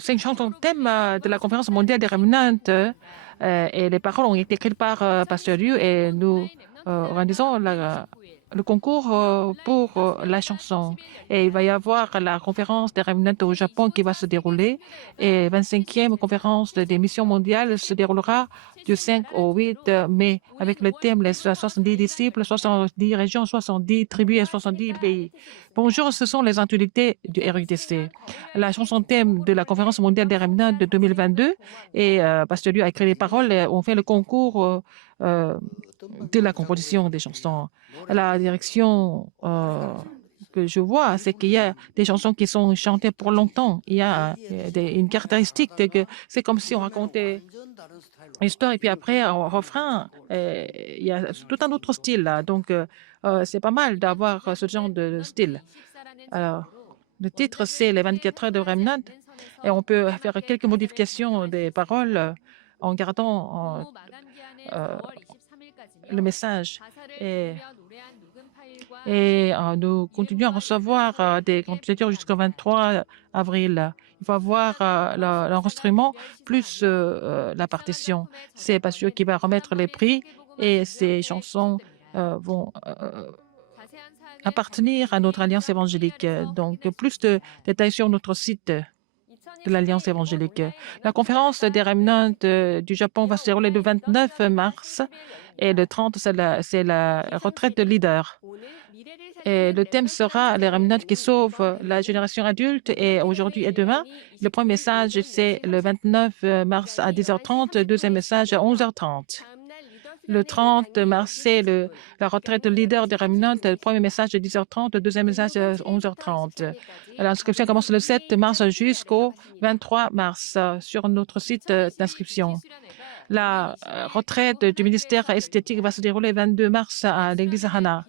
C'est une chanson thème de la conférence mondiale des ruminantes et les paroles ont été écrites par Pasteur Liu et nous organisons le concours pour la chanson. Et il va y avoir la conférence des ruminantes au Japon qui va se dérouler et 25e conférence des missions mondiales se déroulera du 5 au 8 mai avec le thème les 70 disciples, 70 régions, 70 tribus et 70 pays. Bonjour, ce sont les actualités du RUTC. La chanson thème de la conférence mondiale des ruminantes de 2022 et Pasteur Liu a écrit les paroles et on fait le concours de la composition des chansons. La direction que je vois, c'est qu'il y a des chansons qui sont chantées pour longtemps. Il y a une caractéristique de que c'est comme si on racontait une histoire et puis après, en refrain, il y a tout un autre style là. Donc, c'est pas mal d'avoir ce genre de style. Alors, le titre, c'est Les 24 heures de Remnant et on peut faire quelques modifications des paroles en gardant euh, le message. Nous continuons à recevoir des candidatures jusqu'au 23 avril. Il faut avoir l'enregistrement plus la partition. C'est Pasteur qui va remettre les prix et ces chansons vont appartenir à notre alliance évangélique. Donc, plus de détails sur notre site de l'Alliance évangélique. La conférence des remnants du Japon va se dérouler le 29 mars et le 30, c'est la retraite de leader. Et le thème sera les remnants qui sauvent la génération adulte et aujourd'hui et demain. Le premier message, c'est le 29 mars à 10h30, deuxième message à 11h30. Le 30 mars, c'est la retraite de leader des remnants. Le premier message à 10h30, le deuxième message à 11h30. L'inscription commence le 7 mars jusqu'au 23 mars sur notre site d'inscription. La retraite du ministère esthétique va se dérouler le 22 mars à l'église Hana.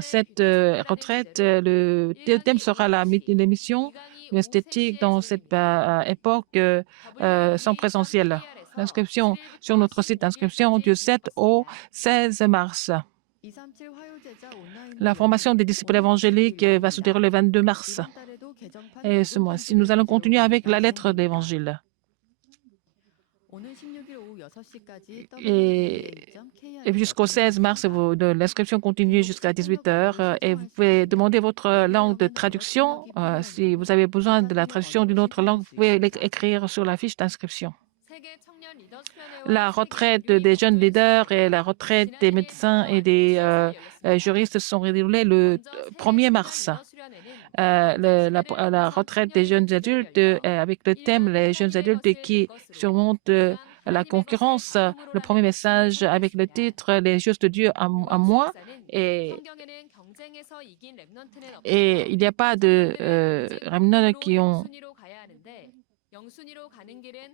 Cette retraite, le thème sera l'émission esthétique dans cette époque sans présentiel. L'inscription sur notre site d'inscription du 7 au 16 mars. La formation des disciples évangéliques va se dérouler le 22 mars. Et ce mois-ci, nous allons continuer avec la lettre d'évangile. Et jusqu'au 16 mars, l'inscription continue jusqu'à 18h et vous pouvez demander votre langue de traduction. Si vous avez besoin de la traduction d'une autre langue, vous pouvez l'écrire sur la fiche d'inscription. La retraite des jeunes leaders et la retraite des médecins et des juristes sont déroulées le 1er mars. La retraite des jeunes adultes avec le thème les jeunes adultes qui surmontent la concurrence. Le premier message avec le titre les justes de Dieu à moi et il n'y a pas de remnants qui ont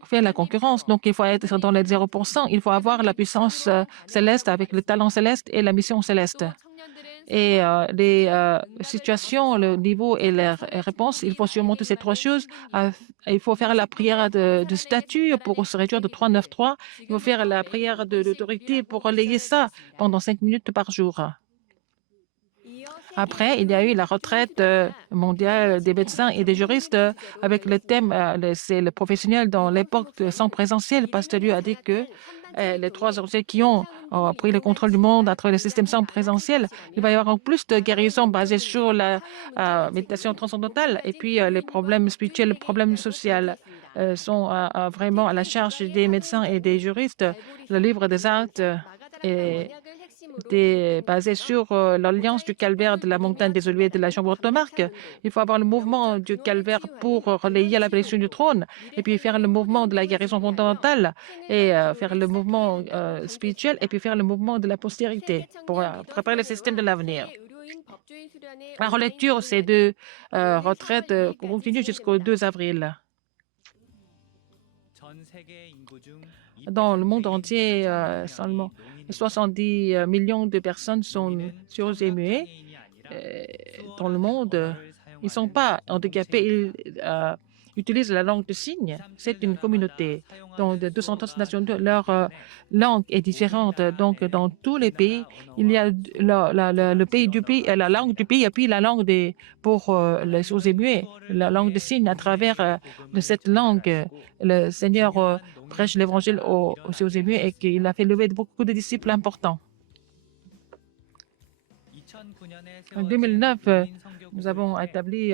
fait la concurrence. Donc, il faut être dans les 0%. Il faut avoir la puissance céleste avec le talent céleste et la mission céleste. Et les situations, le niveau et les réponses, il faut surmonter ces trois choses. Il faut faire la prière de statut pour se réduire de 3-9-3. Il faut faire la prière de l'autorité pour relayer ça pendant 5 minutes par jour. Après, il y a eu la retraite mondiale des médecins et des juristes avec le thème c'est le professionnel dans l'époque sans présentiel. Pasteur Liu a dit que les trois officiers qui ont pris le contrôle du monde à travers le système sans présentiel, il va y avoir plus de guérison basée sur la méditation transcendantale et puis les problèmes spirituels, les problèmes sociaux sont vraiment à la charge des médecins et des juristes. Le livre des actes est basé sur l'alliance du calvaire de la montagne des Oliviers de la chambre haute marque. Il faut avoir le mouvement du calvaire pour relayer la bénédiction du trône et puis faire le mouvement de la guérison fondamentale et faire le mouvement spirituel et puis faire le mouvement de la postérité pour préparer le système de l'avenir. La relecture, ces deux retraites continue jusqu'au 2 avril. Dans le monde entier, seulement 70 millions de personnes sont sourdes et muettes. Dans le monde, ils ne sont pas handicapés, utilisent la langue de signes. C'est une communauté. Donc, de 230 nations, leur langue est différente. Donc, dans tous les pays, il y a le pays du pays, la langue du pays et puis la langue pour les sourds et muets, la langue de signes. À travers de cette langue, le Seigneur prêche l'évangile aux sourds et muets et qu'il a fait lever beaucoup de disciples importants. En 2009, nous avons établi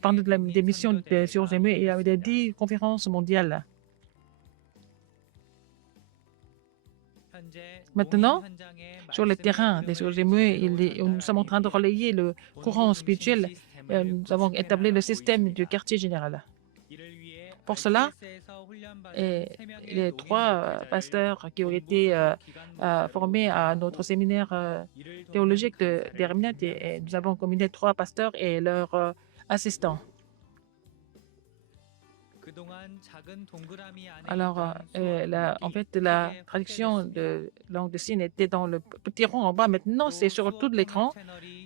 pendant des missions des sourds et muets, il y avait 10 conférences mondiales. Maintenant, sur le terrain des sourds et muets, nous sommes en train de relayer le courant spirituel. Nous avons établi le système du quartier général. Pour cela, les 3 pasteurs qui ont été formés à notre séminaire théologique des Remnants, et nous avons combiné 3 pasteurs et leurs assistants. Alors, en fait, la traduction de langue de signes était dans le petit rond en bas. Maintenant, c'est sur tout l'écran.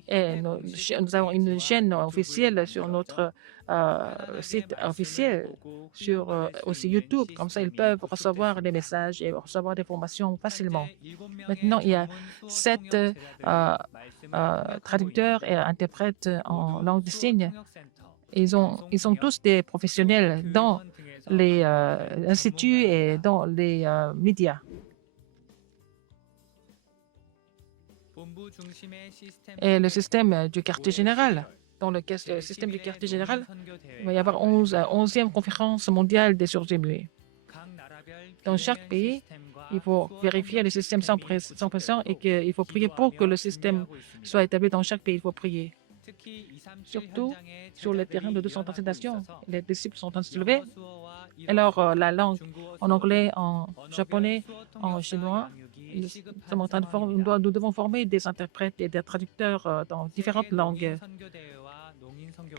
Et nous avons une chaîne officielle sur notre site officiel, sur aussi YouTube. Comme ça, ils peuvent recevoir des messages et recevoir des formations facilement. Maintenant, il y a 7 traducteurs et interprètes en langue de signes. Ils sont tous des professionnels dans les instituts et dans les médias. Et le système du quartier général. Dans le système du quartier général, il va y avoir 11e conférence mondiale des sourds et muets. Dans chaque pays, il faut vérifier le système 100% et qu'il faut prier pour que le système soit établi dans chaque pays. Il faut prier. Surtout sur le terrain de 230 nations, les disciples sont en train de se lever. Alors, la langue en anglais, en japonais, en chinois, nous devons former des interprètes et des traducteurs dans différentes langues.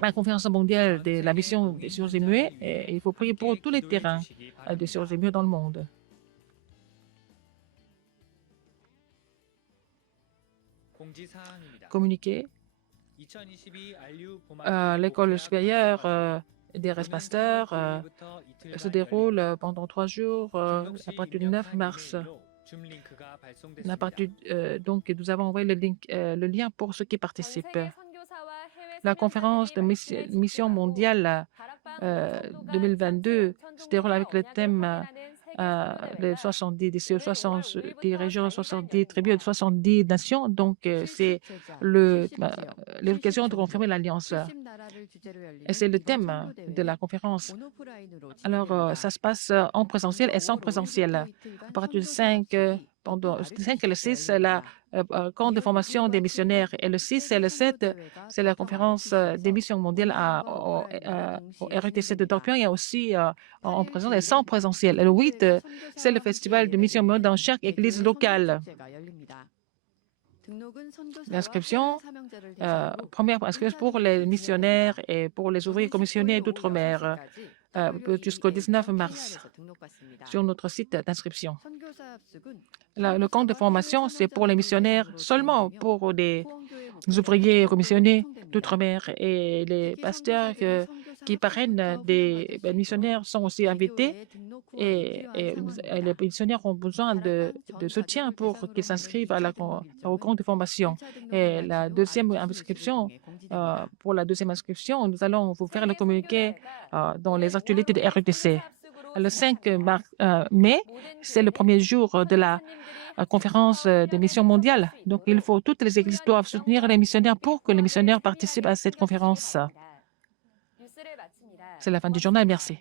La conférence mondiale de la mission des sourds et muets, il faut prier pour tous les terrains des sourds et muets dans le monde. Communiquer. L'école supérieure des respasteurs se déroule pendant 3 jours à partir du 9 mars. Donc, nous avons envoyé le lien pour ceux qui participent. La conférence de mission mondiale 2022 se déroule avec le thème les 70 régions, 70 tribus de 70 nations. Donc, c'est l'occasion de confirmer l'alliance. Et c'est le thème de la conférence. Alors, ça se passe en présentiel et sans présentiel. À partir du 5 et le 6, c'est la camp de formation des missionnaires. Et le 6 et le 7, c'est la conférence des missions mondiales au RETC de Dorpion et aussi en présentiel et sans présentiel. Et le 8, c'est le festival de missions mondiales dans chaque église locale. L'inscription, première inscription pour les missionnaires et pour les ouvriers commissionnés d'outre-mer jusqu'au 19 mars sur notre site d'inscription. Le camp de formation, c'est pour les missionnaires, seulement pour les ouvriers commissionnés d'outre-mer et les pasteurs qui parrainent des missionnaires sont aussi invités et les missionnaires ont besoin de soutien pour qu'ils s'inscrivent au camp de formation. Et la deuxième inscription, pour la deuxième inscription, nous allons vous faire le communiqué dans les actualités de RETC. Le 5 mai, c'est le premier jour de la conférence des missions mondiales. Donc, toutes les églises doivent soutenir les missionnaires pour que les missionnaires participent à cette conférence. C'est la fin du journal. Merci.